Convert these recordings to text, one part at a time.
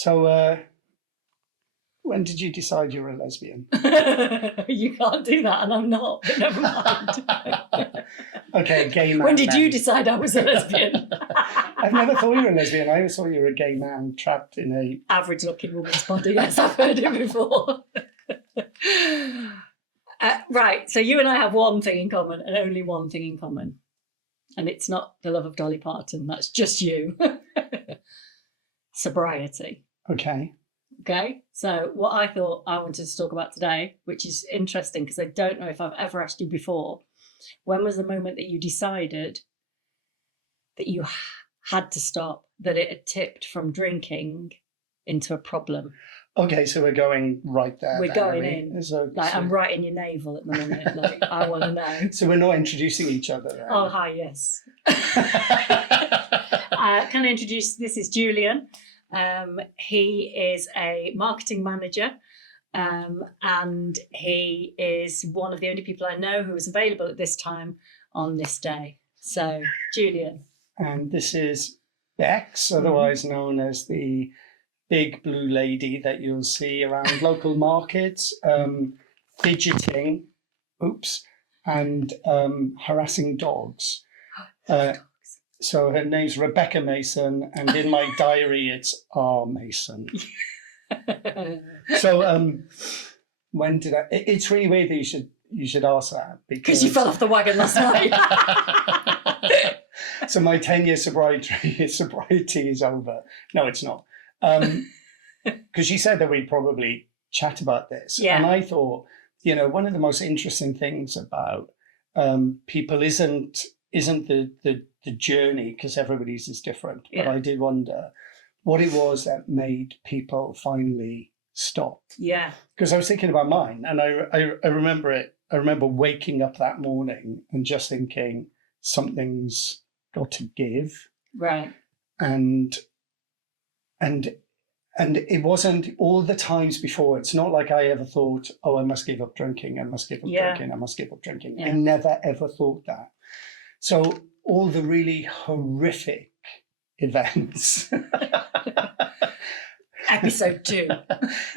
So, when did you decide you were a lesbian? You can't do that, and I'm not, but never mind. Okay, gay man. When did you then. decide I was a lesbian? I've never thought you were a lesbian. I always thought you were a gay man trapped in a... Average looking woman's body, yes, I've heard it before. Right, so you and I have one thing in common, and only one thing in common. And it's not the love of Dolly Parton, that's just you. Sobriety. Okay. Okay, so what I thought I wanted to talk about today, which is interesting because I don't know if I've ever asked you before, when was the moment that you decided that you had to stop, that it had tipped from drinking into a problem? Okay, so we're going right there. We're going in. So, I'm right in your navel at the minute. Like, I want to know. So we're not introducing each other then? Oh, hi, yes. Can I introduce, this is Julian. He is a marketing manager, and he is one of the only people I know who is available at this time on this day. So, Julian. And this is Bex, otherwise known as the big blue lady that you'll see around local markets, fidgeting, and harassing dogs. So her name's Rebecca Mason, and in my diary it's R. Mason. So when did I? It's really weird that you should ask that because you fell off the wagon last night. So my 10-year sobriety is over. No, it's not. Because she said that we'd probably chat about this, and I thought, one of the most interesting things about people isn't the journey, because everybody's is different. But I did wonder what it was that made people finally stop. Yeah. Because I was thinking about mine, and I remember it. I remember waking up that morning and just thinking something's got to give. Right. And it wasn't all the times before. It's not like I ever thought, oh, I must give up drinking. I must give up drinking. I must give up drinking. Yeah. I never, ever thought that. So all the really horrific events. Episode 2.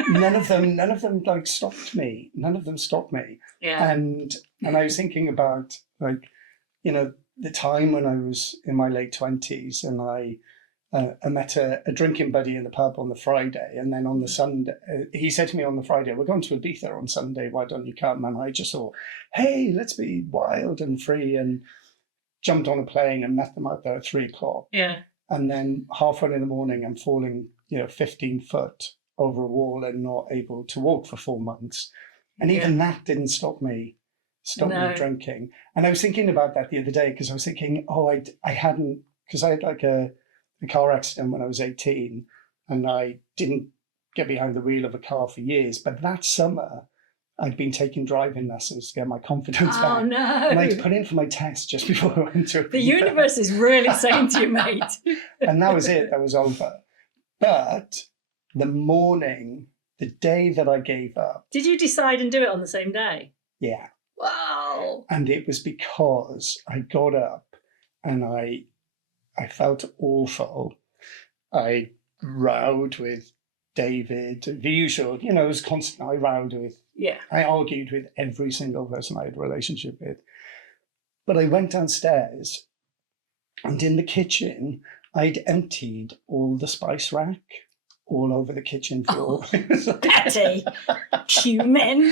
none of them like stopped me. None of them stopped me. Yeah. And I was thinking about the time when I was in my late 20s, and I met a drinking buddy in the pub on the Friday, and then on the Sunday, he said to me on the Friday, we're going to Ibiza on Sunday, why don't you come? And I just thought, hey, let's be wild and free, and jumped on a plane and met them out there at 3:00. Yeah. And then 1:30 in the morning, I'm falling, 15 foot over a wall and not able to walk for 4 months. And even that didn't stop me drinking. And I was thinking about that the other day, because I was thinking, I hadn't, because I had like a car accident when I was 18, and I didn't get behind the wheel of a car for years. But that summer, I'd been taking driving lessons to get my confidence back. Oh, no. And I'd put in for my test just before I went to it. The universe is really saying to you, mate. And that was it. That was over. But the morning, the day that I gave up. Did you decide and do it on the same day? Yeah. Wow. And it was because I got up and I felt awful. I rowed with David, the usual, it was constant. I argued with every single person I had a relationship with. But I went downstairs, and in the kitchen, I'd emptied all the spice rack all over the kitchen floor. Oh, petty, cumin,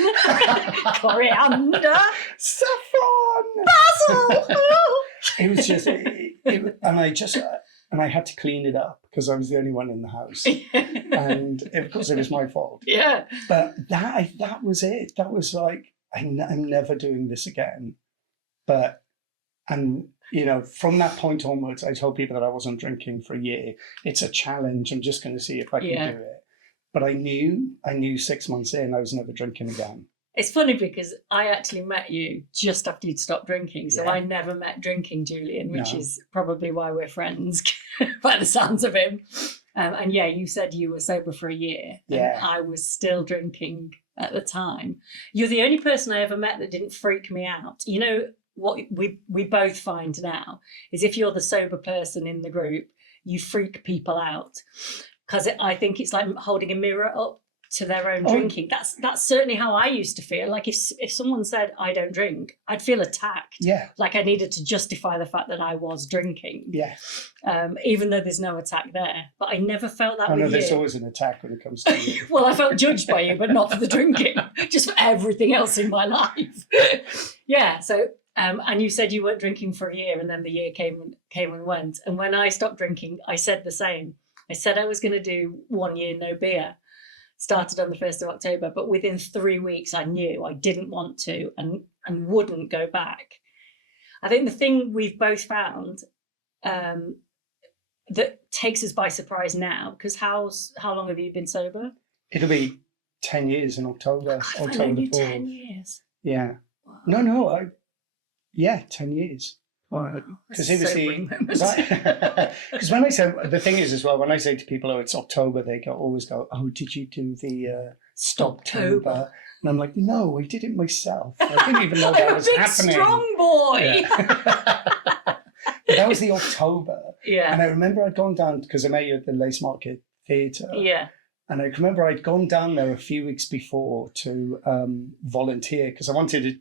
coriander, saffron, basil. It was just, and I had to clean it up because I was the only one in the house, and of course it was my fault. Yeah. But that was it. That was like, I'm never doing this again. From that point onwards, I told people that I wasn't drinking for a year. It's a challenge. I'm just going to see if I can do it. But I knew 6 months in, I was never drinking again. It's funny because I actually met you just after you'd stopped drinking. So I never met drinking Julian, which is probably why we're friends by the sounds of him. And you said you were sober for a year. Yeah. And I was still drinking at the time. You're the only person I ever met that didn't freak me out. What we both find now is if you're the sober person in the group, you freak people out. because I think it's like holding a mirror up to their own drinking. That's certainly how I used to feel. Like if someone said I don't drink, I'd feel attacked. Yeah. Like I needed to justify the fact that I was drinking. Yeah. Even though there's no attack there. But I never felt that with you. There's always an attack when it comes to you. Well, I felt judged by you, but not for the drinking, just for everything else in my life. Yeah. So, and you said you weren't drinking for a year, and then the year came and went. And when I stopped drinking, I said the same. I said I was going to do 1 year no beer. Started on the 1st of October, but within 3 weeks I knew I didn't want to and wouldn't go back. I think the thing we've both found that takes us by surprise now, because how long have you been sober? It'll be 10 years in October. God, October only the 4th. 10 years. Yeah. Wow. No, 10 years. Because it was because when I say, the thing is as well, when I say to people, oh, it's October, they always go, oh, did you do the Stoptober? And I'm like, no, I did it myself. I didn't even know that was happening. Strong boy. Yeah. But that was the October. Yeah. And I remember I'd gone down, because I met you at the Lace Market Theatre. Yeah. And I remember I'd gone down there a few weeks before to volunteer, because I wanted to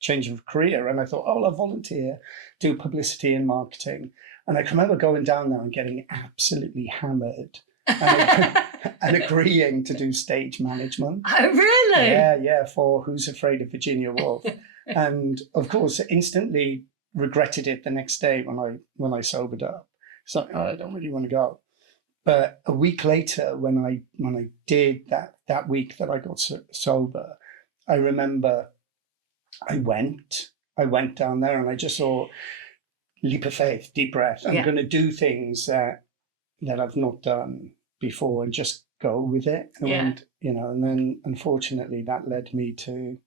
change of career, and I thought, oh, I'll volunteer, do publicity and marketing. And I can remember going down there and getting absolutely hammered and agreeing to do stage management. Oh, really? Yeah, for Who's Afraid of Virginia Woolf. And of course, instantly regretted it the next day when I sobered up. So I don't really want to go. But a week later, when I did that week that I got sober, I remember I went down there and I just saw leap of faith, deep breath. I'm going to do things that I've not done before and just go with it. And, and then unfortunately that led me to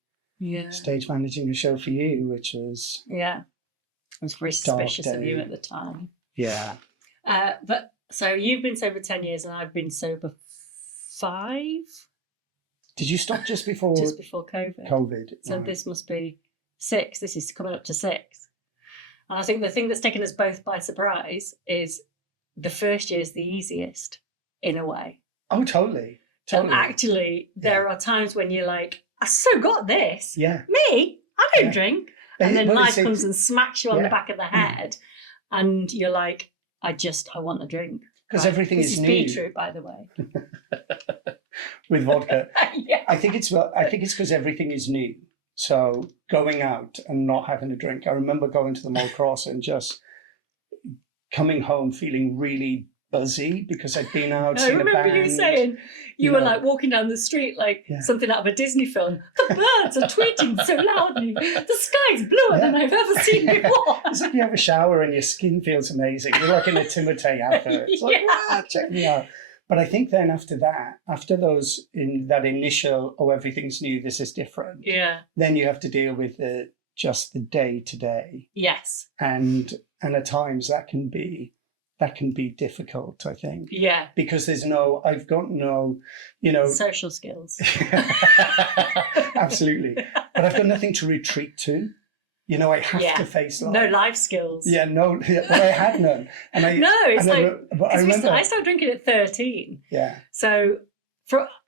stage managing a show for you, which was... Yeah. I was very suspicious of you at the time. Yeah. But so you've been sober 10 years and I've been sober 5. Did you stop just before? Just before COVID. COVID. So this must be 6. This is coming up to 6. And I think the thing that's taken us both by surprise is the first year is the easiest in a way. Oh, totally. And actually, there are times when you're like, I so got this. Yeah. Me? I don't drink. And then life comes and smacks you on the back of the head. And you're like, I want a drink. Because everything is new. This is Beetroot, by the way. With vodka. Yeah. I think it's because everything is new. So going out and not having a drink. I remember going to the Mall Cross and just coming home feeling really buzzy because I'd been out. I remember you saying you were like walking down the street like something out of a Disney film. The birds are tweeting so loudly. The sky's bluer than I've ever seen before. It's like you have a shower and your skin feels amazing. You're like in a Timotei advert. It's like, check me out. But I think then after that, after in that initial, everything's new, this is different. Yeah. Then you have to deal with just the day to day. Yes. And at times that can be difficult, I think. Yeah. Because I've got no, social skills. Absolutely. But I've got nothing to retreat to. I have to face life. No life skills. Yeah, no. Well, I had none. I started drinking at 13. Yeah. So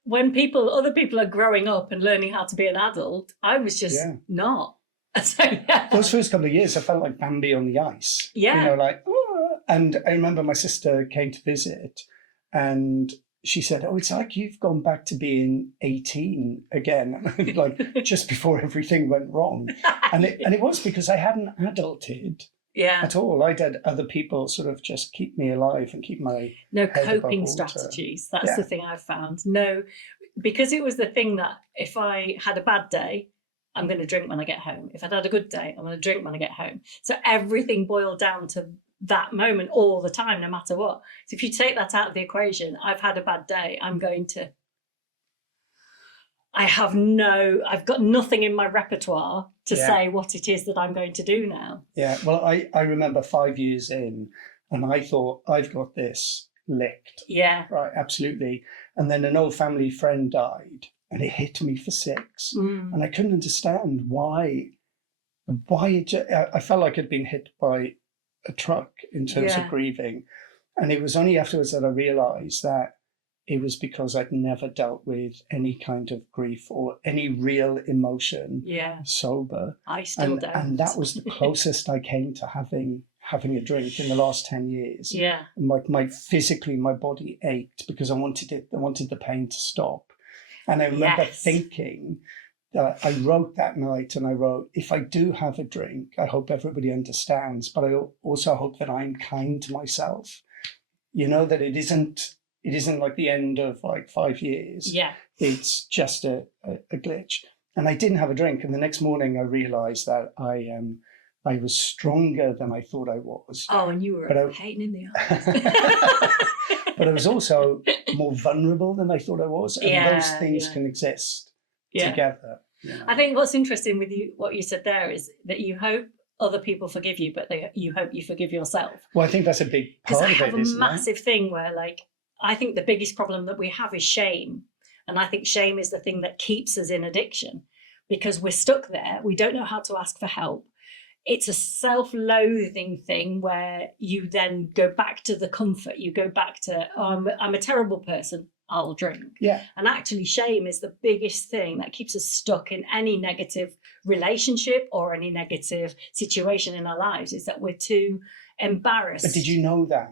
when other people are growing up and learning how to be an adult, I was just not. So, those first couple of years, I felt like Bambi on the ice. Yeah. And I remember my sister came to visit and she said, oh, it's like you've gone back to being 18 again, like just before everything went wrong. And it was because I hadn't adulted at all. I had other people sort of just keep me alive and keep my no head coping above water. Strategies. That's the thing I've found. No, because it was the thing that if I had a bad day, I'm going to drink when I get home. If I'd had a good day, I'm going to drink when I get home. So everything boiled down to that moment all the time, no matter what. So if you take that out of the equation, I've had a bad day, I've got nothing in my repertoire to say what it is that I'm going to do now. Yeah, well, I remember 5 years in and I thought, I've got this licked. Yeah. Right, absolutely. And then an old family friend died and it hit me for 6. And I couldn't understand why I felt like I'd been hit by a truck in terms of grieving. And it was only afterwards that I realised that it was because I'd never dealt with any kind of grief or any real emotion Yeah. sober. I still don't. And that was the closest I came to having a drink in the last 10 years. Yeah. My physically, my body ached because I wanted the pain to stop. And I remember thinking, I wrote that night, and I wrote, if I do have a drink, I hope everybody understands, but I also hope that I'm kind to myself. That it isn't like the end of like 5 years. Yeah. It's just a glitch. And I didn't have a drink. And the next morning I realized that I was stronger than I thought I was. Oh, and you were a pain in the eyes. But I was also more vulnerable than I thought I was. And those things can exist together. I think what's interesting with you, what you said there, is that you hope other people forgive you, but you hope you forgive yourself. Well, I think that's a big part of it, because I have a massive thing where, like, I think the biggest problem that we have is shame. And I think shame is the thing that keeps us in addiction, because we're stuck there. We don't know how to ask for help. It's a self-loathing thing where you then go back to the comfort. You go back to, I'm a terrible person, I'll drink. Yeah. And actually shame is the biggest thing that keeps us stuck in any negative relationship or any negative situation in our lives, is that we're too embarrassed. But did you know that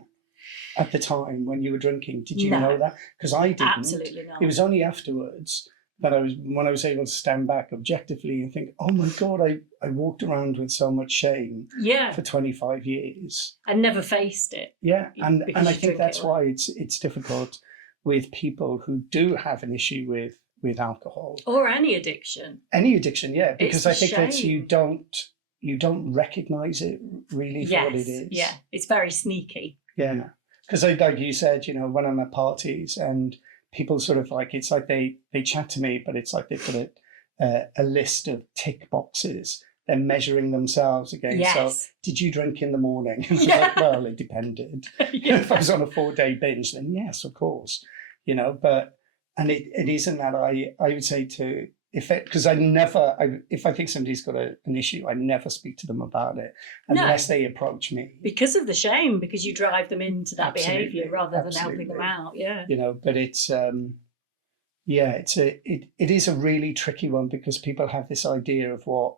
at the time when you were drinking? Did you know that? Because I didn't. Absolutely not. It was only afterwards that when I was able to stand back objectively and think, oh my God, I walked around with so much shame for 25 years. And never faced it. Yeah. And I think that's why it's difficult with people who do have an issue with alcohol. Or any addiction. Any addiction, yeah. Because I think that shame. you don't recognize it really for what it is. Yeah, it's very sneaky. Yeah. Because like you said, when I'm at parties and people sort of like, it's like they chat to me, but it's like they put a list of tick boxes. They're measuring themselves against. Yes. So, did you drink in the morning? Like, well, it depended. If I was on a 4-day binge, then yes, of course. But it isn't that I would say to, because if I think somebody's got an issue, I never speak to them about it unless they approach me. Because of the shame, because you drive them into that behaviour rather than helping them out. Yeah. But it's it is a really tricky one, because people have this idea of what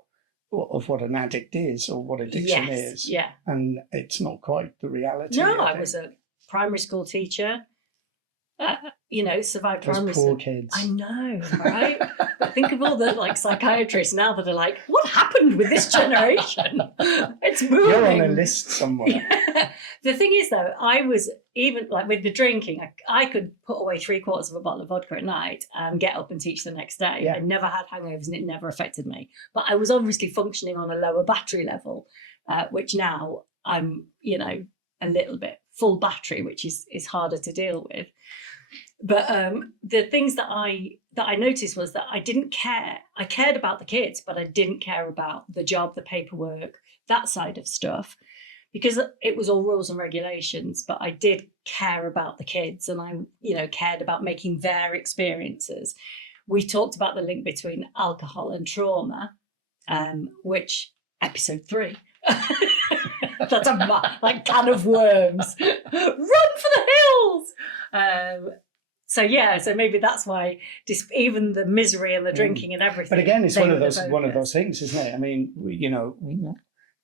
an addict is or what addiction is. Yeah. And it's not quite the reality. No, I was a primary school teacher. Survived primary school. Poor kids. I know, right? But think of all the psychiatrists now that are like, what happened with this generation? It's moving. You're on a list somewhere. Yeah. The thing is, though, I was, even like with the drinking, I could put away 3/4 of a bottle of vodka at night and get up and teach the next day. Yeah. I never had hangovers and it never affected me. But I was obviously functioning on a lower battery level, which now I'm, a little bit full battery, which is harder to deal with. But the things that I noticed was that I didn't care. I cared about the kids, but I didn't care about the job, the paperwork, that side of stuff, because it was all rules and regulations. But I did care about the kids, and I, cared about making their experiences. We talked about the link between alcohol and trauma, which episode 3. That's a can of worms. Run for the hills. So maybe that's why even the misery and the drinking and everything. But again, it's one of those things, isn't it? I mean,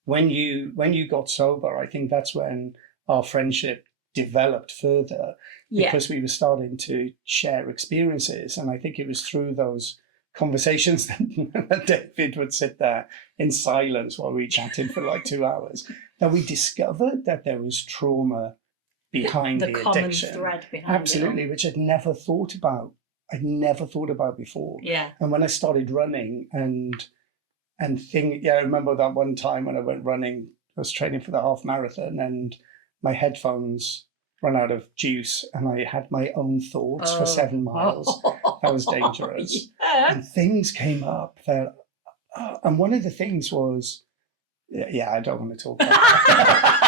when you got sober, I think that's when our friendship developed further, because we were starting to share experiences, and I think it was through those conversations that David would sit there in silence while we chatted for like 2 hours, that we discovered that there was trauma behind the common addiction. Thread behind Absolutely, which I'd never thought about. Before. Yeah. And when I started running and I remember that one time when I went running, I was training for the half marathon, and my headphones ran out of juice, and I had my own thoughts for 7 miles. That was dangerous. Yeah. And things came up that, and one of the things was, I don't want to talk about that.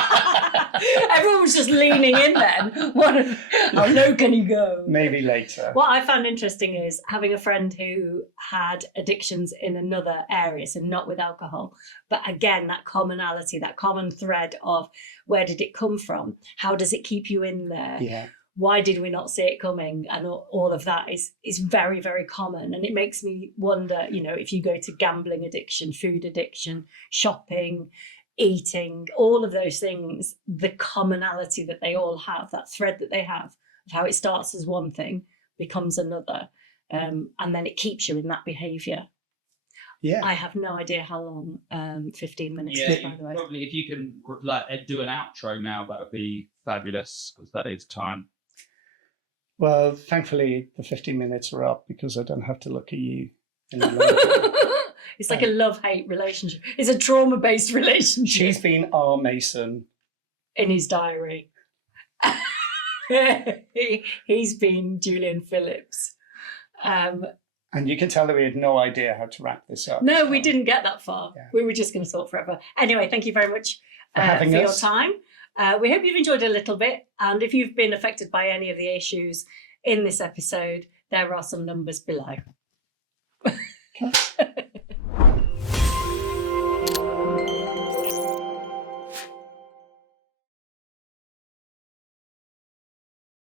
Everyone was just leaning in then. How low can you go? Maybe later. What I found interesting is having a friend who had addictions in another area, so not with alcohol. But again, that commonality, that common thread of where did it come from? How does it keep you in there? Yeah. why did we not see it coming? And all of that is very, very common. And it makes me wonder, you know, if you go to gambling addiction, food addiction, shopping, eating, all of those things, the commonality that they all have, that thread that they have of how it starts as one thing, becomes another. And then it keeps you in that behaviour. Yeah. I have no idea how long 15 minutes Yeah, is, by the way. probably if you can like do an outro now, that would be fabulous, because that is time. Well, thankfully the 15 minutes are up because I don't have to look at you any longer. It's like a love-hate relationship. It's a trauma-based relationship. She's been our Mason. In his diary. He's been Julian Phillips. And you can tell that we had no idea how to wrap this up. No, we didn't get that far. Yeah. We were just going to talk forever. Anyway, thank you very much For having for your us. time. We hope you've enjoyed it a little bit. And if you've been affected by any of the issues in this episode, there are some numbers below.